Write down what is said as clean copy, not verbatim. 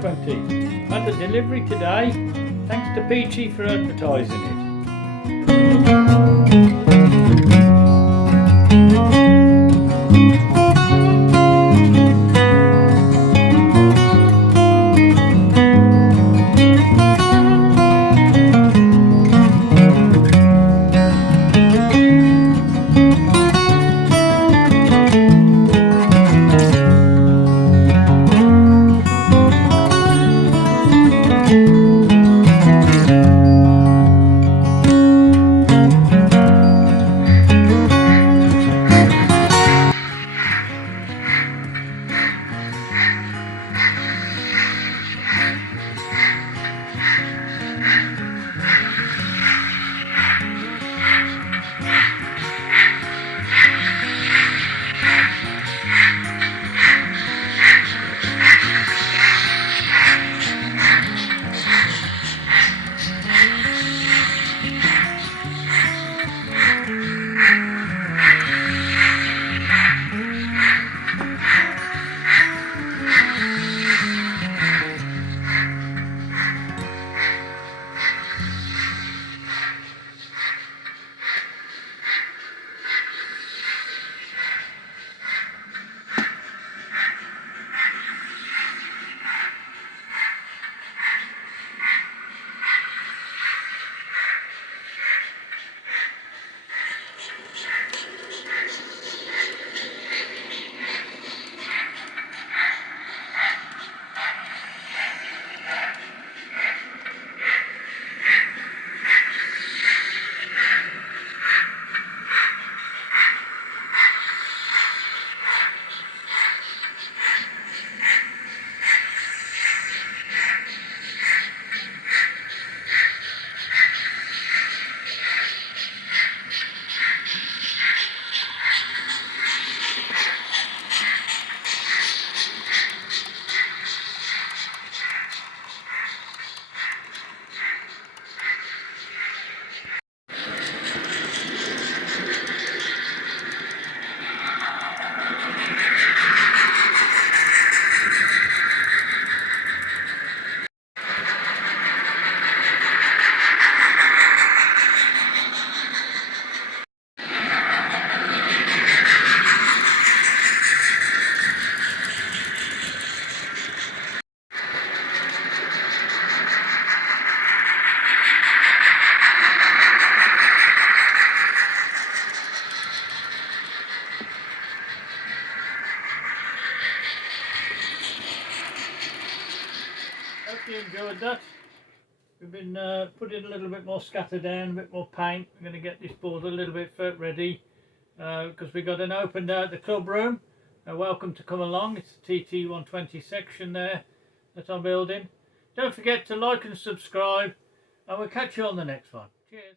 TT120. Had the delivery today. Thanks to Peachy for advertising it. Hope you enjoyed that. We've been putting a little bit more scatter down, a bit more paint. We're going to get this board a little bit ready because we got an open day at the club room. Welcome to come along. It's the TT120 section there that I'm building. Don't forget to like and subscribe, and we'll catch you on the next one. Cheers.